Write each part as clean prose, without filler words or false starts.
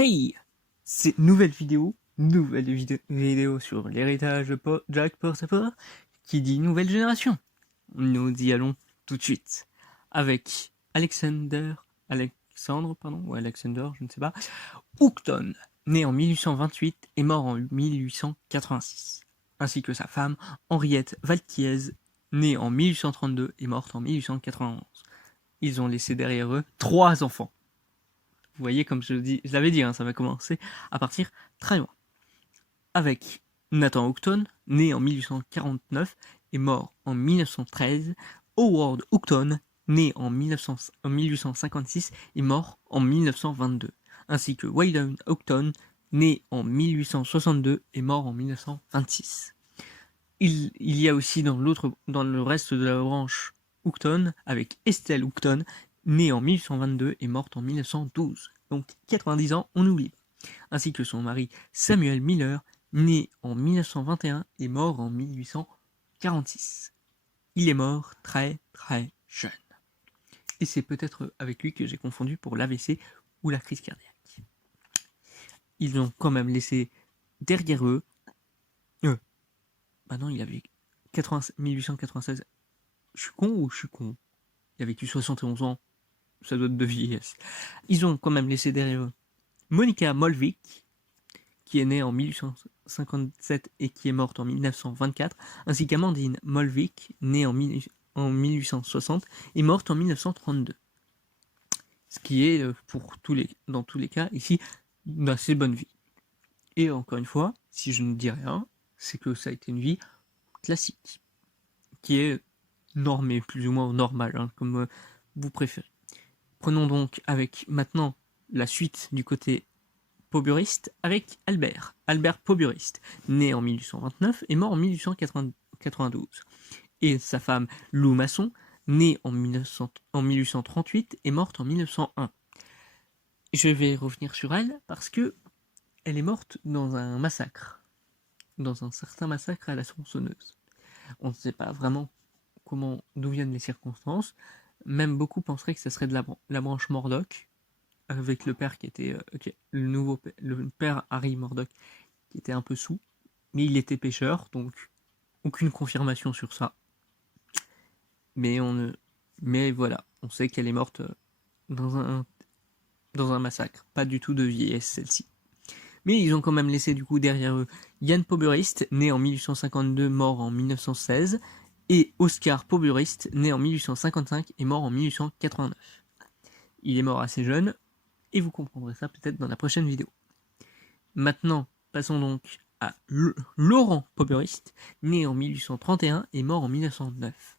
Hey! C'est nouvelle vidéo sur l'héritage de Jack Porter, qui dit nouvelle génération. Nous y allons tout de suite avec Alexandre, ou Alexander, je ne sais pas, Houghton, né en 1828 et mort en 1886, ainsi que sa femme Henriette Valquiez, née en 1832 et morte en 1891. Ils ont laissé derrière eux 3 enfants. Vous voyez, comme je l'avais dit, ça va commencer à partir très loin. Avec Nathan Houghton, né en 1849 et mort en 1913, Howard Houghton, né en 1856 et mort en 1922, ainsi que Weldon Houghton, né en 1862 et mort en 1926. Il y a aussi dans le reste de la branche Houghton, avec Estelle Houghton, née en 1822 et morte en 1912, donc 90 ans, on oublie, ainsi que son mari Samuel Miller, né en 1921 et mort en 1846. Il est mort très très jeune. Et c'est peut-être avec lui que j'ai confondu pour l'AVC ou la crise cardiaque. Ils ont quand même laissé derrière eux... Bah non, il avait 1896. Je suis con ou je suis con? Il a vécu 71 ans. Ça doit être de vieillesse. Ils ont quand même laissé derrière eux Monica Molvik, qui est née en 1857 et qui est morte en 1924, ainsi qu'Amandine Molvik, née en 1860 et morte en 1932. Ce qui est, dans tous les cas, ici, une assez bonne vie. Et encore une fois, si je ne dis rien, c'est que ça a été une vie classique, qui est normée, plus ou moins normale, comme vous préférez. Prenons donc avec maintenant la suite du côté Pauburiste avec Albert Pauburiste, né en 1829 et mort en 1892, et sa femme Lou Masson, née en 1838 et morte en 1901. Je vais revenir sur elle parce que elle est morte dans un massacre, dans un certain massacre à la tronçonneuse. On ne sait pas vraiment d'où viennent les circonstances. Même beaucoup penseraient que ce serait de la branche Murdoch, avec le père qui était le père Harry Murdoch, qui était un peu sous, mais il était pêcheur, donc aucune confirmation sur ça. Mais voilà, on sait qu'elle est morte dans un massacre, pas du tout de vieillesse celle-ci. Mais ils ont quand même laissé du coup derrière eux Jan Pauburist, né en 1852, mort en 1916, et Oscar Pauburist, né en 1855 et mort en 1889. Il est mort assez jeune, et vous comprendrez ça peut-être dans la prochaine vidéo. Maintenant, passons donc à Laurent Pauburist, né en 1831 et mort en 1909,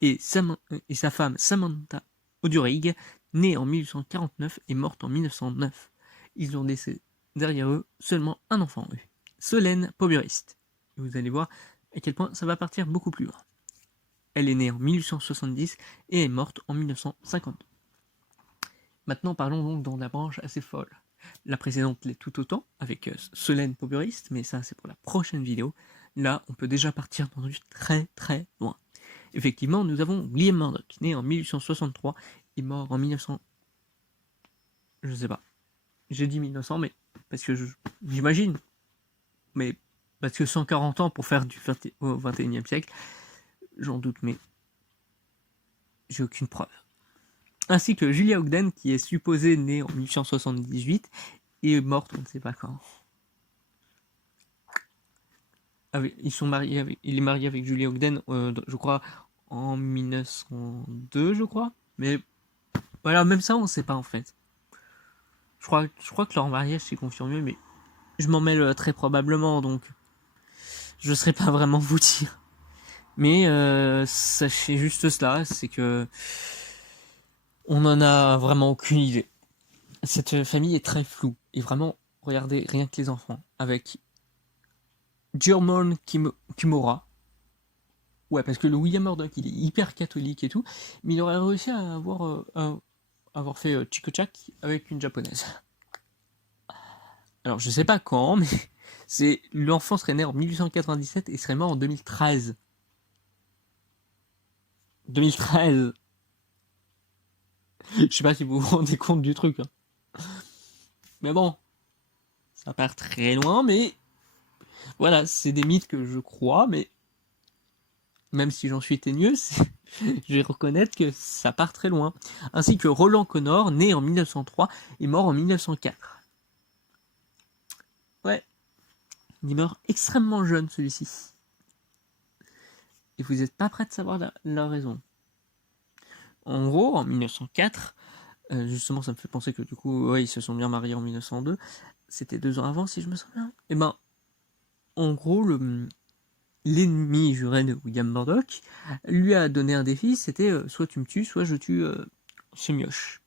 et sa femme Samantha Odurig, née en 1849 et morte en 1909. Ils ont laissé derrière eux seulement un enfant, Solène Pauburist. Et vous allez voir à quel point ça va partir beaucoup plus loin. Elle est née en 1870 et est morte en 1952. Maintenant, parlons donc dans la branche assez folle. La précédente l'est tout autant, avec Solène Pauburist, mais ça c'est pour la prochaine vidéo. Là, on peut déjà partir dans du très très loin. Effectivement, nous avons William Murdoch, né en 1863 et mort en 1900... Je sais pas. J'ai dit 1900, mais parce que j'imagine. Mais parce que 140 ans pour faire du 21e siècle, j'en doute, mais j'ai aucune preuve. Ainsi que Julia Ogden, qui est supposée née en 1878 et morte on ne sait pas quand. Il est marié avec Julia Ogden, je crois, en 1902, je crois. Mais voilà, même ça, on ne sait pas en fait. Je crois que leur mariage s'est confirmé, mais je m'en mêle très probablement, donc je ne saurais pas vraiment vous dire. Mais sachez juste cela, c'est que on n'en a vraiment aucune idée. Cette famille est très floue, et vraiment, regardez rien que les enfants, avec Jermon Kimura. Ouais, parce que le William Murdoch, il est hyper catholique et tout, mais il aurait réussi à avoir fait Chico Chak avec une japonaise. Alors, je sais pas quand, mais l'enfant serait né en 1897 et serait mort en 2013. 2013. Je sais pas si vous vous rendez compte du truc. Mais bon, Ça part très loin, mais voilà, c'est des mythes que je crois, mais même si j'en suis teigneux, je vais reconnaître que ça part très loin. Ainsi que Roland Connor, né en 1903 et mort en 1904. Ouais, il meurt extrêmement jeune celui-ci. Et vous n'êtes pas prêt de savoir la raison. En gros, en 1904, justement ça me fait penser que du coup, ouais, ils se sont bien mariés en 1902. C'était 2 ans avant si je me souviens. Et ben, en gros, l'ennemi juré de William Murdoch lui a donné un défi, c'était soit tu me tues, soit je tue ce mioche.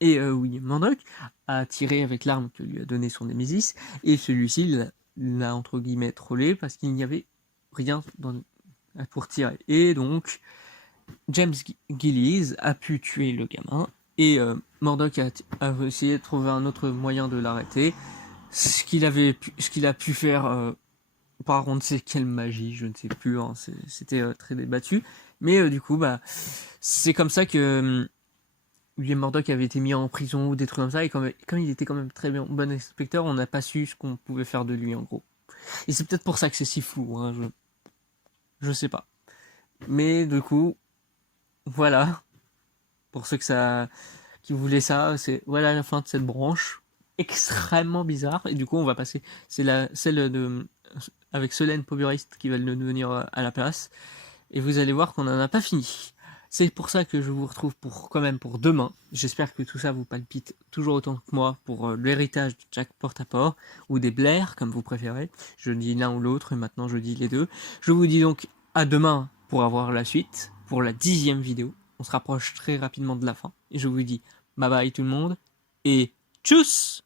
Et William Murdoch a tiré avec l'arme que lui a donné son Némésis, et celui-ci l'a entre guillemets trollé parce qu'il n'y avait rien pour tirer. Et donc, James Gillies a pu tuer le gamin, et Murdoch a essayé de trouver un autre moyen de l'arrêter. Ce qu'il a pu faire par on ne sait quelle magie, je ne sais plus, hein, c'était très débattu. Mais du coup, bah, c'est comme ça que William Murdoch avait été mis en prison ou des trucs comme ça, et comme il était quand même très bon inspecteur, on n'a pas su ce qu'on pouvait faire de lui en gros. Et c'est peut-être pour ça que c'est si flou, hein, je sais pas. Mais du coup, voilà, pour ceux qui voulaient ça, c'est voilà la fin de cette branche extrêmement bizarre. Et du coup, on va passer, celle de avec Solène Poburist qui va le devenir à la place. Et vous allez voir qu'on n'en a pas fini. C'est pour ça que je vous retrouve quand même pour demain. J'espère que tout ça vous palpite toujours autant que moi pour l'héritage de Jack Portaport, ou des Blair, comme vous préférez. Je dis l'un ou l'autre, et maintenant je dis les deux. Je vous dis donc à demain pour avoir la suite, pour la 10e vidéo. On se rapproche très rapidement de la fin. Et je vous dis bye bye tout le monde, et tchuss!